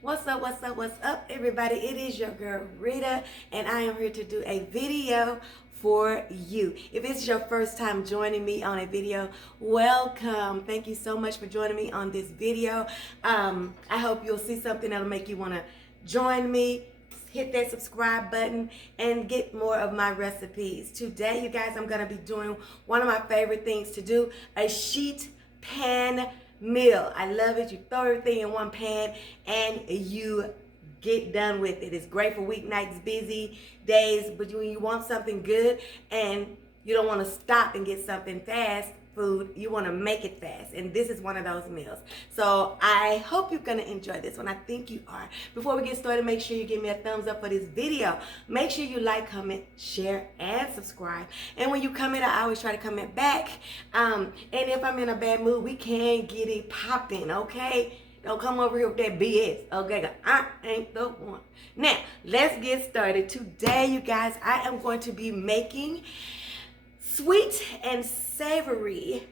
What's up, everybody? It is your girl, Rita, and I am here to do a video for you. If it's your first time joining me on a video, welcome. Thank you so much for joining me on this video. I hope you'll see something that'll make you want to join me. Hit that subscribe button and get more of my recipes. Today, you guys, I'm going to be doing one of my favorite things to do, a sheet pan meal. I love it. You throw everything in one pan and you get done with it. It's great for weeknights, busy days, but when you want something good and you don't want to stop and get something fast food, you want to make it fast, and this is one of those meals. So I hope you're going to enjoy this one. I think you are. Before we get started, make sure you give me a thumbs up for this video. Make sure you like, comment, share, and subscribe. And when you comment, I always try to comment back. And if I'm in a bad mood, we can get it popping, okay? Don't come over here with that BS, okay? I ain't the one. Now, let's get started. Today, you guys, I am going to be making sweet and savory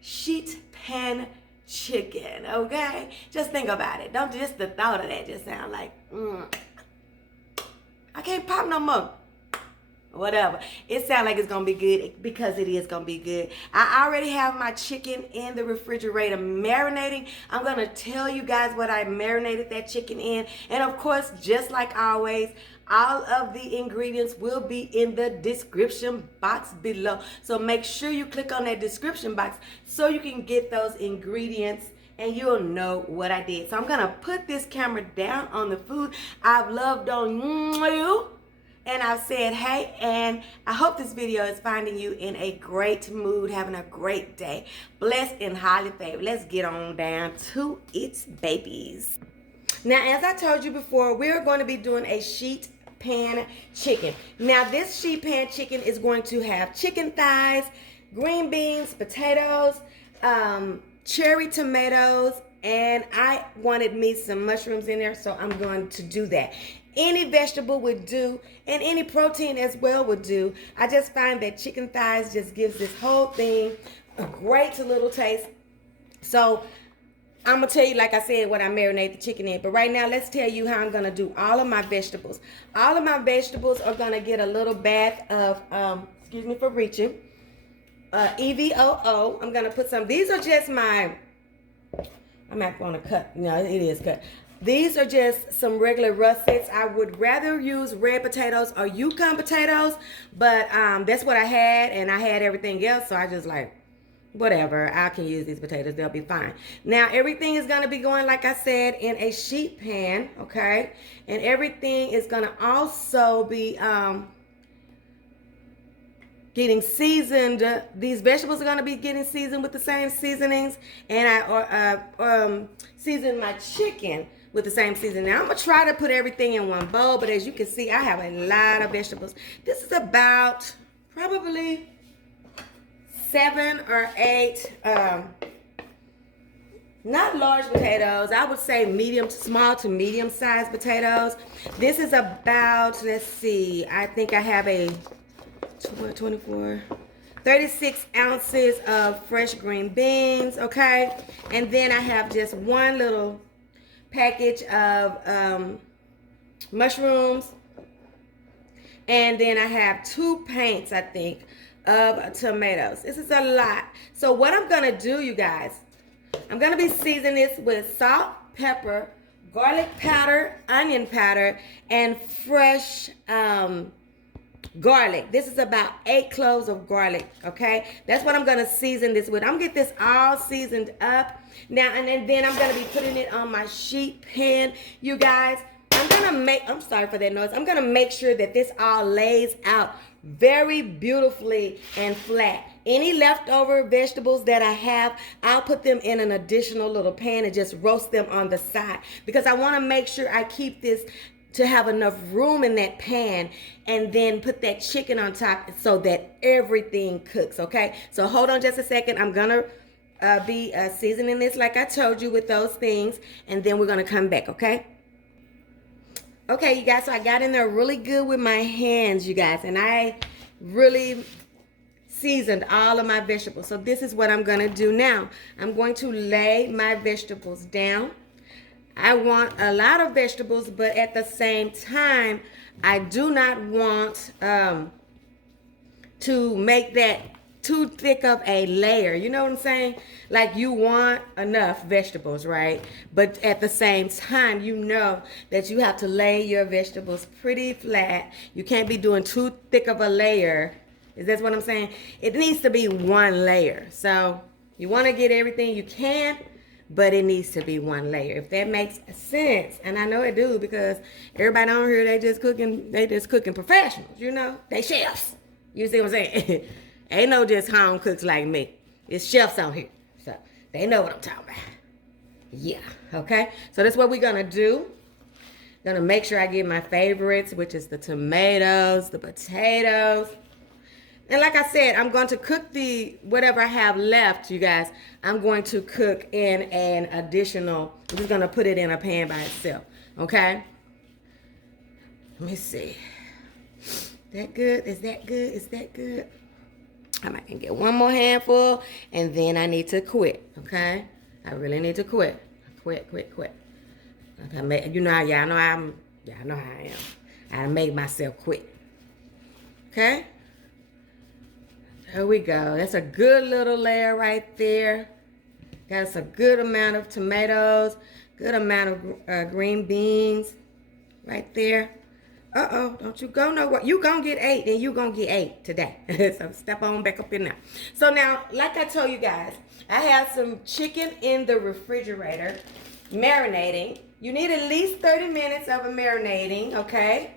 sheet pan chicken, okay? Just think about it. Don't just the thought of that just sound like, I can't pop no more. Whatever. It sounds like it's going to be good because it is going to be good. I already have my chicken in the refrigerator marinating. I'm going to tell you guys what I marinated that chicken in. And of course, just like always, all of the ingredients will be in the description box below. So make sure you click on that description box so you can get those ingredients and you'll know what I did. So I'm going to put this camera down on the food I've loved on you. And I've said, hey, and I hope this video is finding you in a great mood, having a great day. Blessed and highly favored. Let's get on down to it, babies. Now, as I told you before, we're going to be doing a sheet pan chicken. Now, this sheet pan chicken is going to have chicken thighs, green beans, potatoes, cherry tomatoes, and I wanted me some mushrooms in there, so I'm going to do that. Any vegetable would do, and any protein as well would do. I just find that chicken thighs just gives this whole thing a great little taste. So I'm going to tell you, like I said, what I marinate the chicken in. But right now, let's tell you how I'm going to do all of my vegetables. All of my vegetables are going to get a little bath of, excuse me for reaching, EVOO. I'm going to put some, these are just my, I'm not going to cut, no, it is cut. These are just some regular russets. I would rather use red potatoes or Yukon potatoes, but that's what I had, and I had everything else, so I just like, whatever, I can use these potatoes, they'll be fine. Now, everything is going to be going, like I said, in a sheet pan, okay? And everything is going to also be getting seasoned. These vegetables are going to be getting seasoned with the same seasonings, and I seasoned my chicken with the same seasoning. Now, I'm going to try to put everything in one bowl, but as you can see, I have a lot of vegetables. This is about probably 7 or 8, not large potatoes. I would say small to medium sized potatoes. This is about, let's see, I think I have a 36 ounces of fresh green beans, okay? And then I have just one little package of mushrooms, and then I have 2 pints, I think, of tomatoes. This is a lot. So what I'm gonna do, you guys, I'm gonna be seasoning this with salt, pepper, garlic powder, onion powder, and fresh garlic. This is about 8 cloves of garlic, okay? That's what I'm going to season this with. I'm going to get this all seasoned up. Now, and then I'm going to be putting it on my sheet pan. You guys, I'm sorry for that noise. I'm going to make sure that this all lays out very beautifully and flat. Any leftover vegetables that I have, I'll put them in an additional little pan and just roast them on the side, because I want to make sure I keep this to have enough room in that pan, and then put that chicken on top so that everything cooks, okay? So hold on just a second. I'm gonna be seasoning this like I told you with those things, and then we're gonna come back, okay? Okay, you guys, so I got in there really good with my hands, you guys, and I really seasoned all of my vegetables. So this is what I'm gonna do now. I'm going to lay my vegetables down. I want a lot of vegetables, but at the same time, I do not want to make that too thick of a layer. You know what I'm saying? Like, you want enough vegetables, right? But at the same time, you know that you have to lay your vegetables pretty flat. You can't be doing too thick of a layer. Is that what I'm saying? It needs to be one layer. So you want to get everything you can, but it needs to be one layer. If that makes sense. And I know it do, because everybody on here, they just cooking professionals, you know? They chefs. You see what I'm saying? Ain't no just home cooks like me. It's chefs on here. So they know what I'm talking about. Yeah, okay? So that's what we're gonna do. Gonna make sure I get my favorites, which is the tomatoes, the potatoes. And like I said, I'm going to cook the whatever I have left, you guys. I'm going to cook in an additional, I'm just gonna put it in a pan by itself, okay? Let me see. That good? Is that good? Is that good? I might get one more handful, and then I need to quit, okay? I really need to quit. Quit. Okay, you know, y'all know how I am. I make myself quit. Okay? There we go. That's a good little layer right there. Got us a good amount of tomatoes, good amount of green beans right there. Uh-oh, don't you go nowhere. You gonna get 8, and you gonna get 8 today. So step on back up in there. So now, like I told you guys, I have some chicken in the refrigerator marinating. You need at least 30 minutes of a marinating, okay,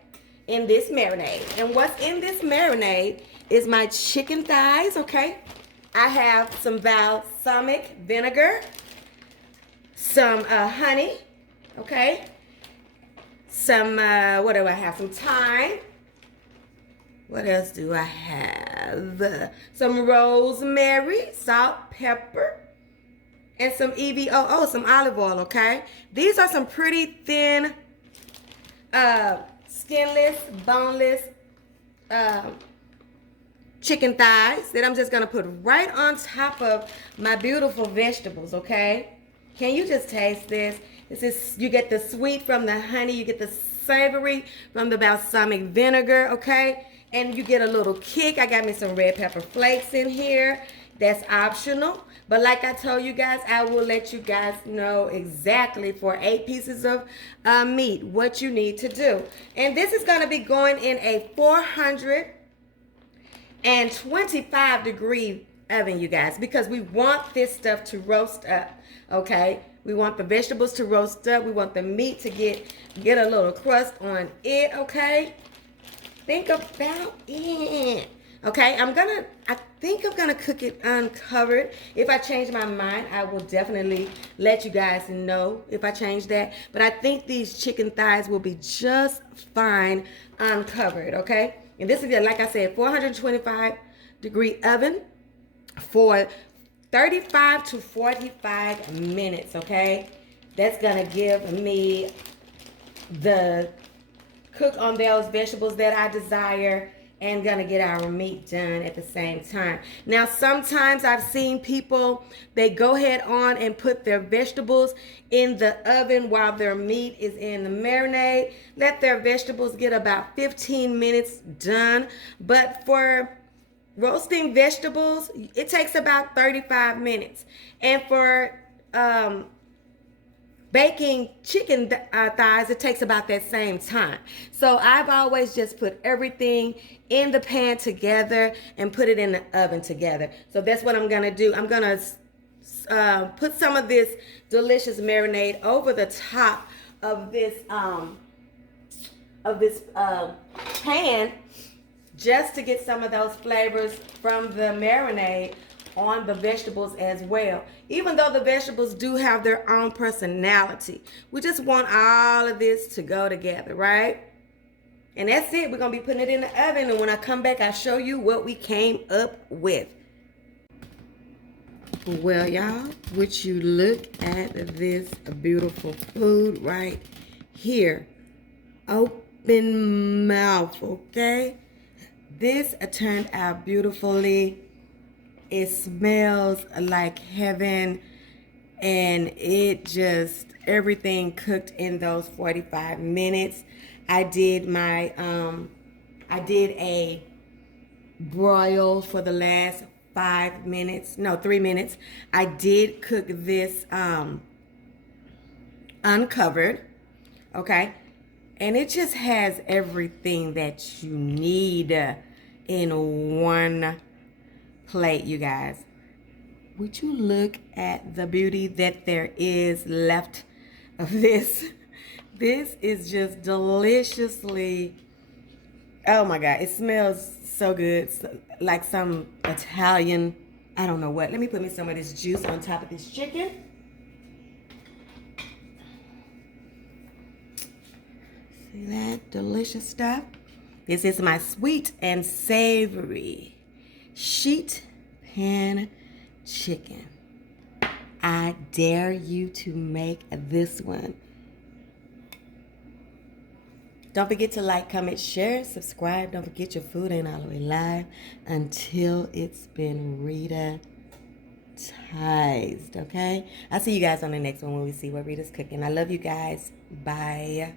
in this marinade. And what's in this marinade is my chicken thighs, okay? I have some balsamic vinegar, some honey, okay? Some, what do I have? Some thyme. What else do I have? Some rosemary, salt, pepper, and some EVOO, some olive oil, okay? These are some pretty thin, skinless, boneless chicken thighs that I'm just going to put right on top of my beautiful vegetables, okay? Can you just taste this? This is, you get the sweet from the honey, you get the savory from the balsamic vinegar, okay? And you get a little kick. I got me some red pepper flakes in here. That's optional. But like I told you guys, I will let you guys know exactly for 8 pieces of meat what you need to do. And this is going to be going in a 425 degree oven, you guys, because we want this stuff to roast up, okay? We want the vegetables to roast up. We want the meat to get a little crust on it, okay? Think about it. Okay, I think I'm gonna cook it uncovered. If I change my mind, I will definitely let you guys know if I change that. But I think these chicken thighs will be just fine uncovered, okay? And this is, like I said, 425 degree oven for 35 to 45 minutes, okay? That's gonna give me the cook on those vegetables that I desire and gonna get our meat done at the same time. Now, sometimes I've seen people, they go ahead on and put their vegetables in the oven while their meat is in the marinade. Let their vegetables get about 15 minutes done. But for roasting vegetables, it takes about 35 minutes. And for baking chicken thighs, it takes about that same time. So I've always just put everything in the pan together and put it in the oven together. So that's what I'm gonna do. I'm gonna put some of this delicious marinade over the top of this pan, just to get some of those flavors from the marinade on the vegetables as well. Even though the vegetables do have their own personality, we just want all of this to go together, right? And that's it. We're gonna be putting it in the oven, and when I come back, I'll show you what we came up with. Well, y'all, would you look at this beautiful food right here? Open mouth, okay? This turned out beautifully. It smells like heaven. and it just, everything cooked in those 45 minutes. I did my, I did a broil for the last 3 minutes. I did cook this uncovered, okay? And it just has everything that you need in one plate, you guys. Would you look at the beauty that there is left of this? This is just deliciously, oh my God, it smells so good, like some Italian, I don't know what. Let me put me some of this juice on top of this chicken. See that delicious stuff? This is my sweet and savory sheet pan chicken. I dare you to make this one. Don't forget to like, comment, share, subscribe. Don't forget your food ain't all the way live until it's been Ritatized, okay? I'll see you guys on the next one when we see what Rita's cooking. I love you guys. Bye.